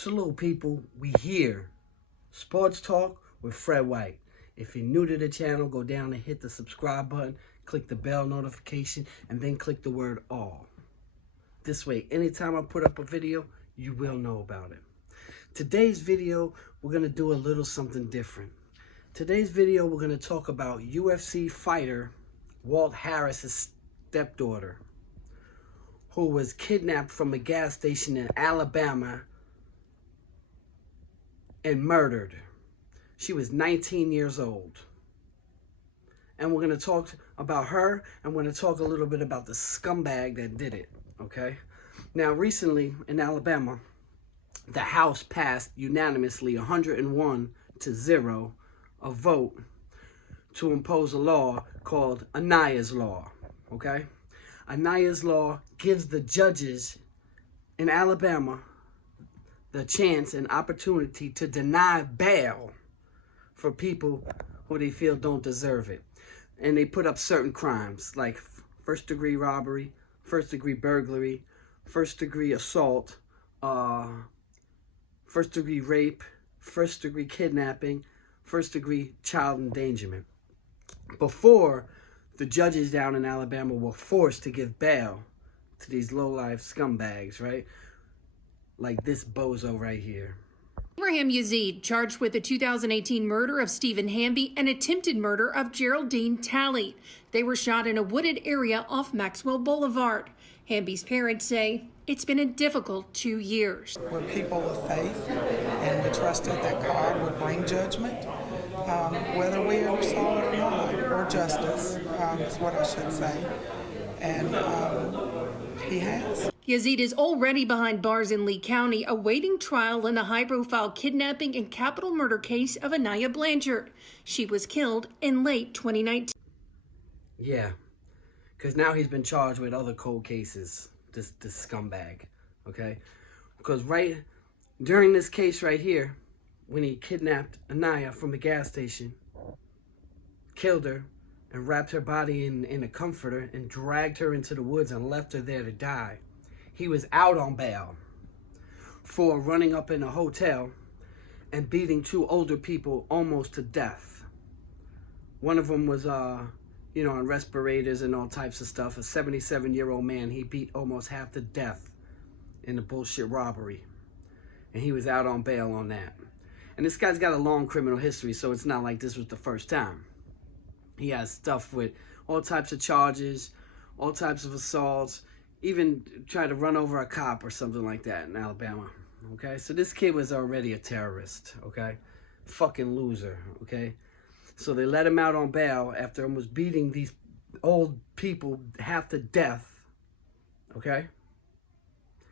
Salute, people. We here. Sports Talk with Fred White. If you're new to the channel, go down and hit the subscribe button, click the bell notification, and then click the word all. This way, anytime I put up a video, you will know about it. Today's video, we're going to do a little something different. Today's video, we're going to talk about UFC fighter Walt Harris' stepdaughter, who was kidnapped from a gas station in Alabama and murdered. She was 19 years old. And we're going to talk about her, and we're going to talk a little bit about the scumbag that did it, okay? Now, recently in Alabama, the House passed unanimously 101-0 a vote to impose a law called Aniah's Law, okay? Aniah's Law gives the judges in Alabama the chance and opportunity to deny bail for people who they feel don't deserve it. And they put up certain crimes like first-degree robbery, first-degree burglary, first-degree assault, first-degree rape, first-degree kidnapping, first-degree child endangerment. Before, the judges down in Alabama were forced to give bail to these low-life scumbags, right? Like this bozo right here. Ibrahim Yazid, charged with the 2018 murder of Stephen Hamby and attempted murder of Geraldine Talley. They were shot in a wooded area off Maxwell Boulevard. Hamby's parents say it's been a difficult 2 years. We're people of faith, and we trusted that God would bring judgment, whether we ever saw it or not, or justice, is what I should say. And he has. Yazid is already behind bars in Lee County, awaiting trial in the high-profile kidnapping and capital murder case of Aniah Blanchard. She was killed in late 2019. Yeah, because now he's been charged with other cold cases, this scumbag, okay? Because right during this case right here, when he kidnapped Aniah from the gas station, killed her, and wrapped her body in a comforter and dragged her into the woods and left her there to die, he was out on bail for running up in a hotel and beating two older people almost to death. One of them was, on respirators and all types of stuff. A 77-year-old man he beat almost half to death in a bullshit robbery. And he was out on bail on that. And this guy's got a long criminal history, so it's not like this was the first time. He has stuff with all types of charges, all types of assaults, even tried to run over a cop or something like that in Alabama, okay? So this kid was already a terrorist, okay? Fucking loser, okay? So they let him out on bail after almost beating these old people half to death, okay?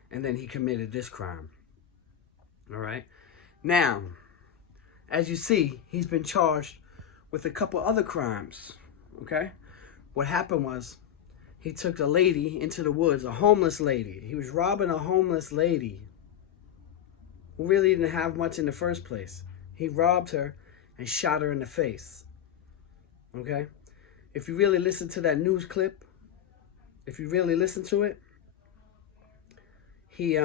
And then he committed this crime, all right? Now, as you see, he's been charged with a couple other crimes, okay? What happened was, he took a lady into the woods, a homeless lady. He was robbing a homeless lady who really didn't have much in the first place. He robbed her and shot her in the face, okay? If you really listen to that news clip, if you really listen to it, it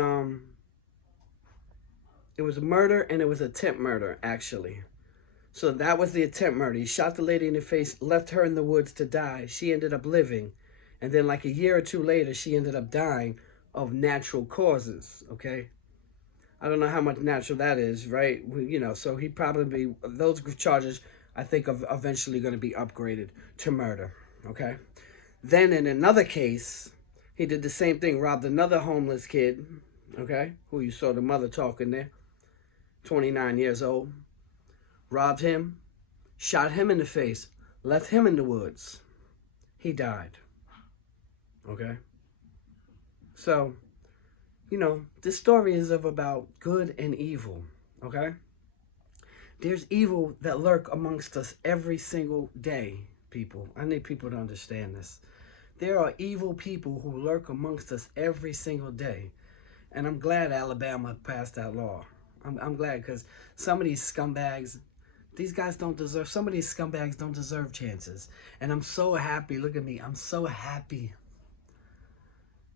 was a murder and it was attempt murder, actually. So that was the attempt murder. He shot the lady in the face, left her in the woods to die. She ended up living. And then like a year or two later, she ended up dying of natural causes, okay? I don't know how much natural that is, right? So he probably, those charges, I think, are eventually going to be upgraded to murder, okay? Then in another case, he did the same thing, robbed another homeless kid, okay? Who you saw the mother talking there, 29 years old. Robbed him, shot him in the face, left him in the woods. He died. Okay? So, this story is about good and evil, okay? There's evil that lurk amongst us every single day, people. I need people to understand this. There are evil people who lurk amongst us every single day. And I'm glad Alabama passed that law. I'm glad, because some of these scumbags, some of these scumbags don't deserve chances. And I'm so happy, look at me, I'm so happy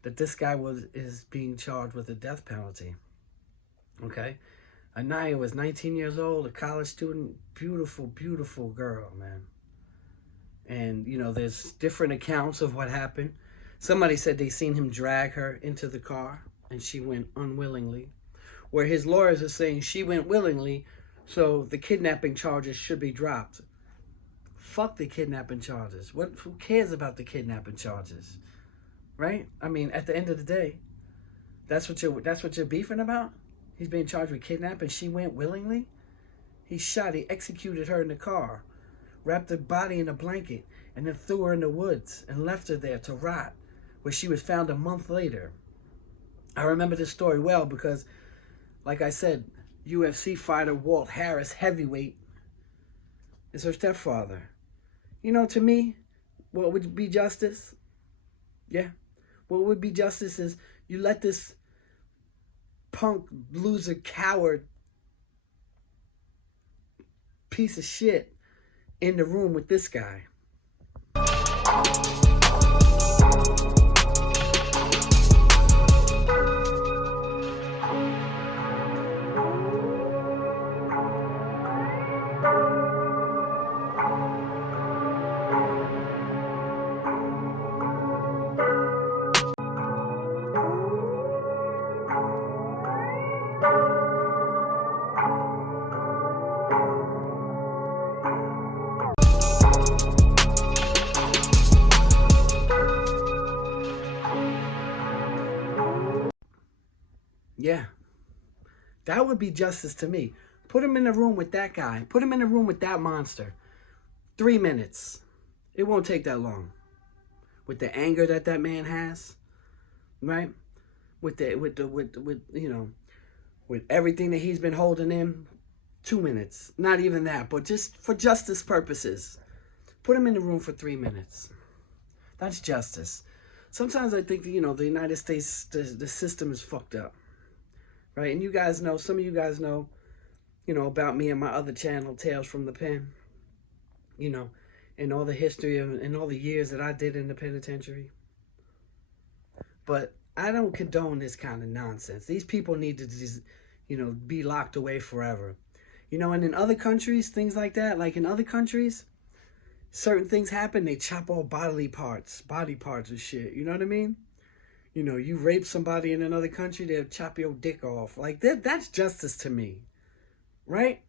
that this guy is being charged with a death penalty. Okay? Anaya was 19 years old, a college student, beautiful, beautiful girl, man. And, you know, there's different accounts of what happened. Somebody said they seen him drag her into the car, and she went unwillingly. Where his lawyers are saying she went willingly, so the kidnapping charges should be dropped. Fuck the kidnapping charges. Who cares about the kidnapping charges? Right? I mean, at the end of the day, that's what you're beefing about? He's being charged with kidnapping. She went willingly? He executed her in the car, wrapped her body in a blanket, and then threw her in the woods and left her there to rot, where she was found a month later. I remember this story well because, like I said, UFC fighter Walt Harris, heavyweight, is her stepfather. You know, to me, what would be justice? Yeah. What would be justice is you let this punk, loser, coward piece of shit in the room with this guy. Yeah, that would be justice to me. Put him in the room with that guy. Put him in the room with that monster. 3 minutes. It won't take that long. With the anger that man has, right? With you know, with everything that he's been holding in, 2 minutes. Not even that, but just for justice purposes. Put him in the room for 3 minutes. That's justice. Sometimes I think, you know, the United States, the system is fucked up. Right? And you guys know, some of you guys know, you know, about me and my other channel, Tales from the Pen. You know, and all the history and all the years that I did in the penitentiary. But I don't condone this kind of nonsense. These people need to just, you know, be locked away forever. You know, and in other countries, things like that, like in other countries, certain things happen, they chop all body parts and shit. You know what I mean? You know, you rape somebody in another country, they'll chop your dick off. Like, that's justice to me. Right?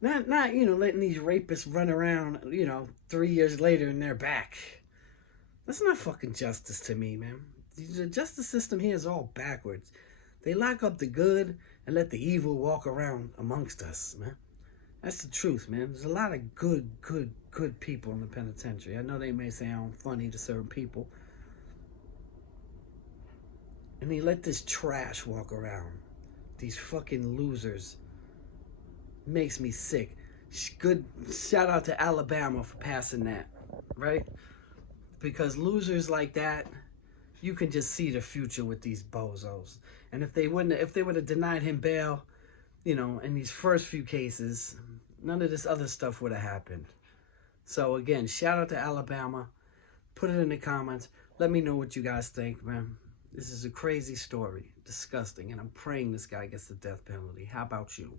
Not, you know, letting these rapists run around, you know, 3 years later and they're back. That's not fucking justice to me, man. The justice system here is all backwards. They lock up the good and let the evil walk around amongst us, man. That's the truth, man. There's a lot of good people in the penitentiary. I know they may sound funny to certain people. And they let this trash walk around. These fucking losers. Makes me sick. Good shout out to Alabama for passing that, right? Because losers like that, you can just see the future with these bozos. And if they would have denied him bail, you know, in these first few cases, none of this other stuff would have happened. So again, shout out to Alabama. Put it in the comments. Let me know what you guys think, man. This is a crazy story. Disgusting. And I'm praying this guy gets the death penalty. How about you?